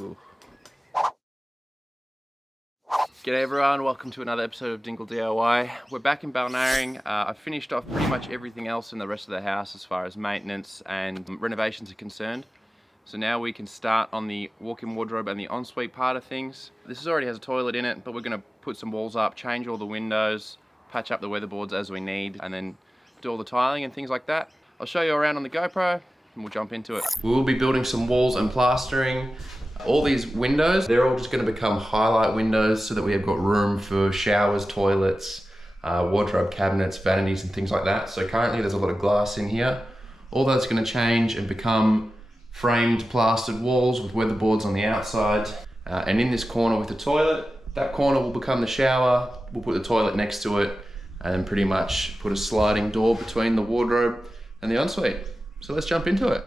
Ooh. G'day everyone, welcome to another episode of Dingle DIY. We're back in Balnarring. I've finished off pretty much everything else in the rest of the house as far as maintenance and renovations are concerned. So now we can start on the walk-in wardrobe and the ensuite part of things. This already has a toilet in it, but we're going to put some walls up, change all the windows, patch up the weatherboards as we need, and then do all the tiling and things like that. I'll show you around on the GoPro and we'll jump into it. We will be building some walls and plastering. All these windows, they're all just going to become highlight windows so that we have got room for showers, toilets, wardrobe cabinets, vanities and things like that. So currently there's a lot of glass in here. All that's going to change and become framed plastered walls with weatherboards on the outside. And in this corner with the toilet, that corner will become the shower. We'll put the toilet next to it and then pretty much put a sliding door between the wardrobe and the ensuite. So let's jump into it.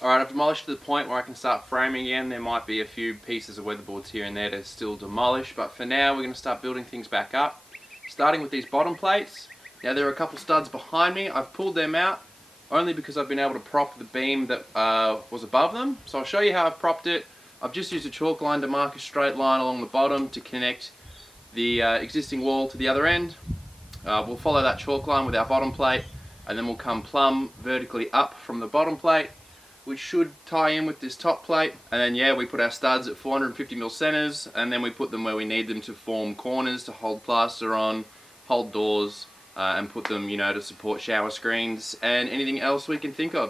Alright, I've demolished to the point where I can start framing again. There might be a few pieces of weatherboards here and there to still demolish, but for now we're going to start building things back up. Starting with these bottom plates. Now there are a couple studs behind me. I've pulled them out only because I've been able to prop the beam that was above them. So I'll show you how I've propped it. I've just used a chalk line to mark a straight line along the bottom to connect the existing wall to the other end. We'll follow that chalk line with our bottom plate and then we'll come plumb vertically up from the bottom plate, which should tie in with this top plate. And then yeah, we put our studs at 450mm centers and then we put them where we need them to form corners to hold plaster on, hold doors, and put them, you know, to support shower screens and anything else we can think of.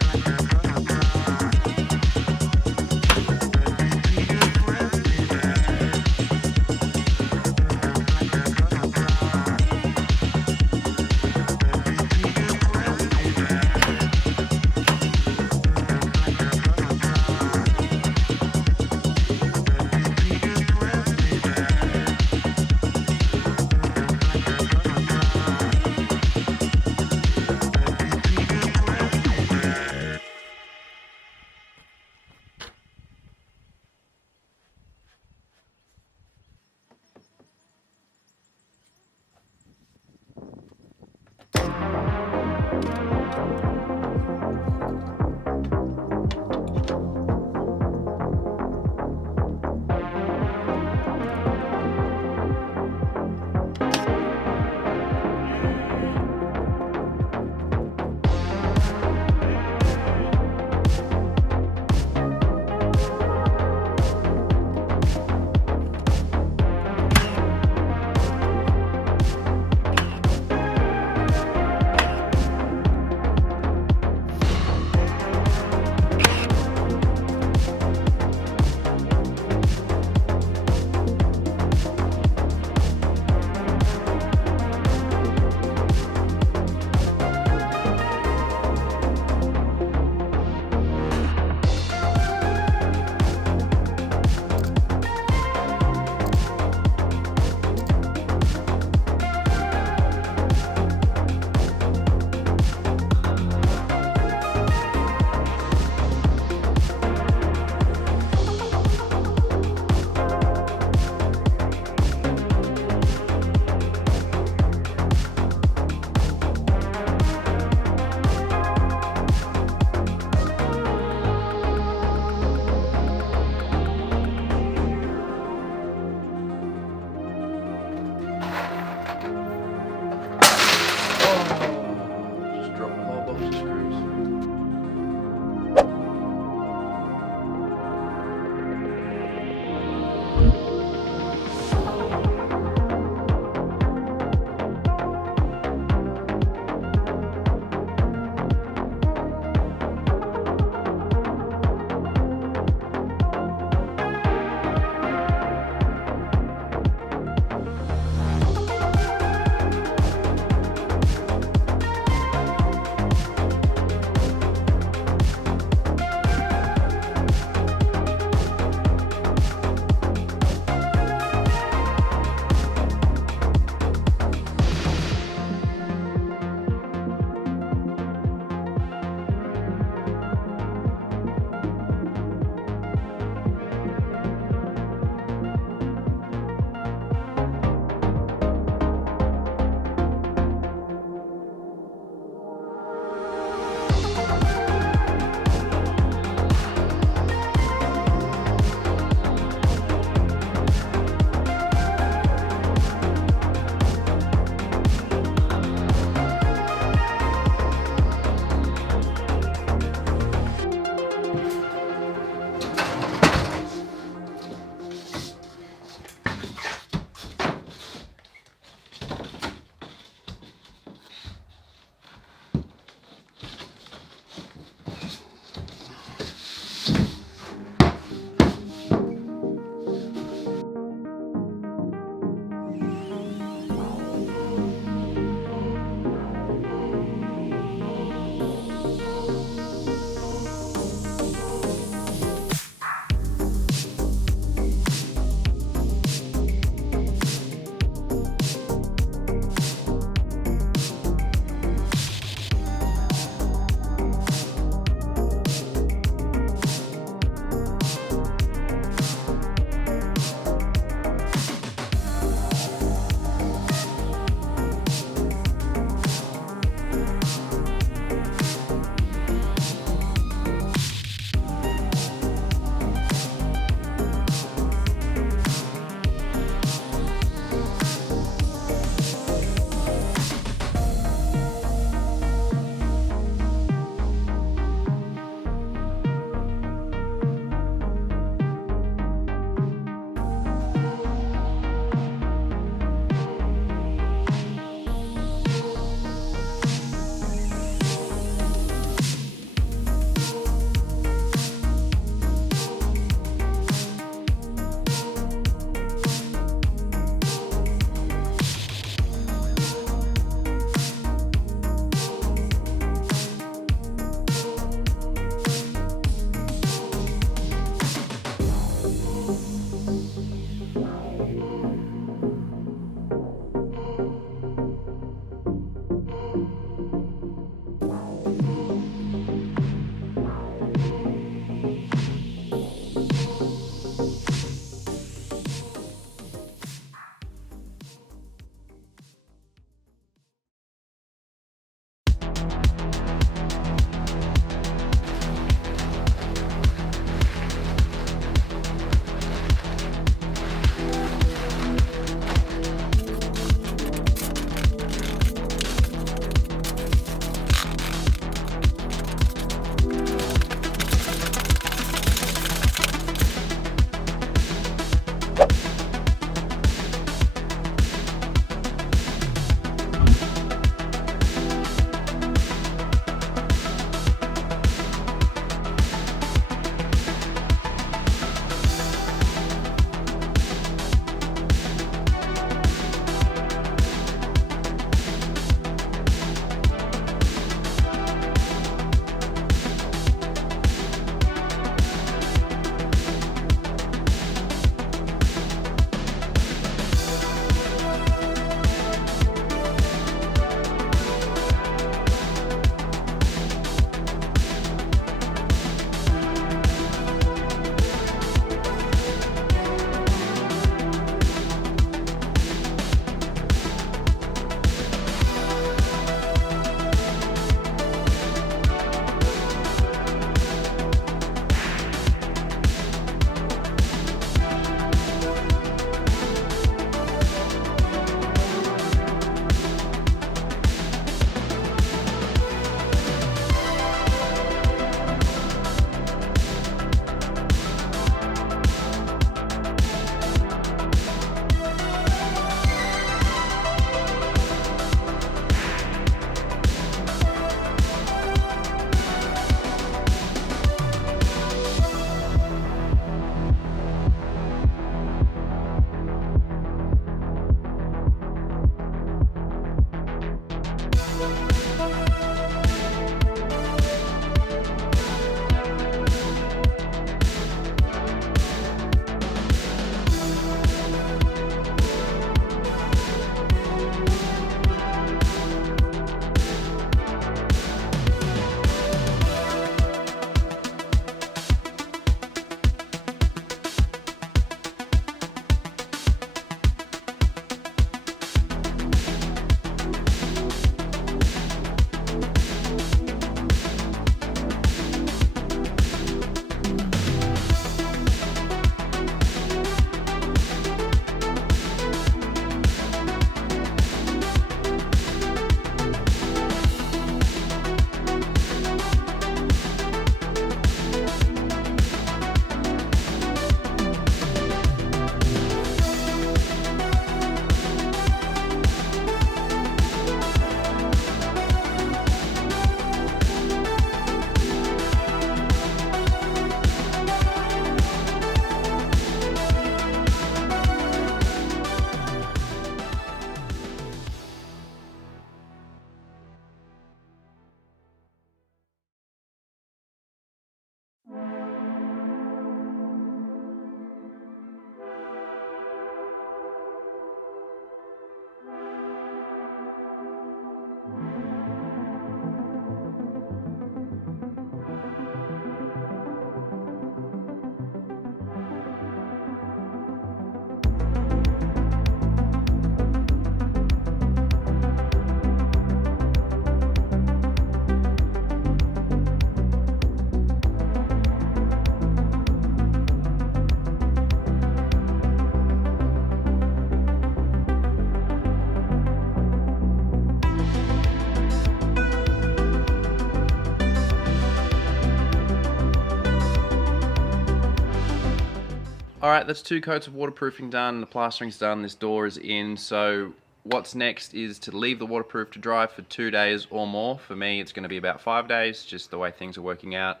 Alright, that's 2 coats of waterproofing done, the plastering's done, this door is in, so what's next is to leave the waterproof to dry for 2 days or more. For me, it's going to be about 5 days, just the way things are working out.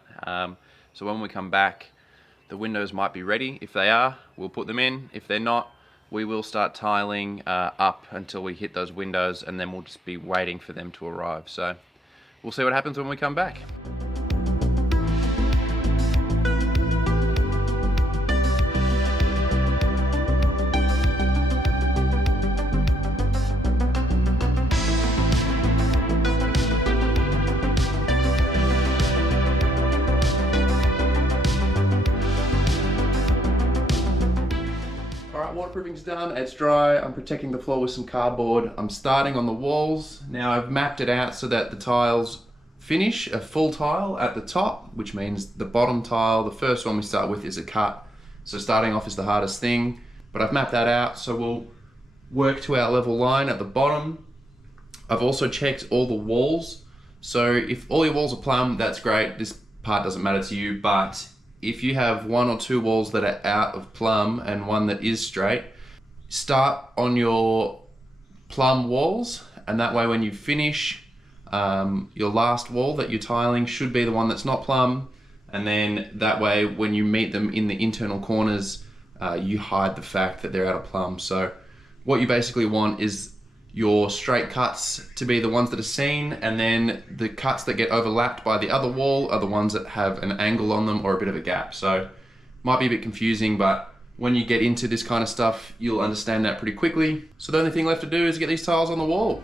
So when we come back, the windows might be ready. If they are, we'll put them in. If they're not, we will start tiling up until we hit those windows, and then we'll just be waiting for them to arrive. So we'll see what happens when we come back. Waterproofing's done, it's dry, I'm protecting the floor with some cardboard. I'm starting on the walls. Now I've mapped it out so that the tiles finish a full tile at the top, which means the bottom tile, the first one we start with, is a cut. So starting off is the hardest thing, but I've mapped that out, so we'll work to our level line at the bottom. I've also checked all the walls. So if all your walls are plumb, that's great. This part doesn't matter to you, but if you have 1 or 2 walls that are out of plumb and one that is straight, start on your plumb walls, and that way when you finish your last wall that you're tiling should be the one that's not plumb, and then that way when you meet them in the internal corners, you hide the fact that they're out of plumb. So what you basically want is your straight cuts to be the ones that are seen, and then the cuts that get overlapped by the other wall are the ones that have an angle on them or a bit of a gap. So might be a bit confusing, but when you get into this kind of stuff, you'll understand that pretty quickly. So the only thing left to do is get these tiles on the wall.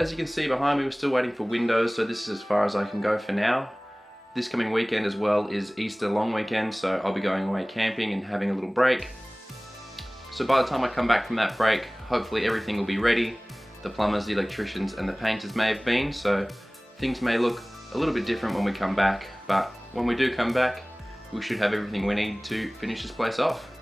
As you can see behind me, we're still waiting for windows, so this is as far as I can go for now. This coming weekend as well is Easter long weekend, so I'll be going away camping and having a little break. So by the time I come back from that break, hopefully everything will be ready. The plumbers, the electricians and the painters may have been, so things may look a little bit different when we come back, but when we do come back, we should have everything we need to finish this place off.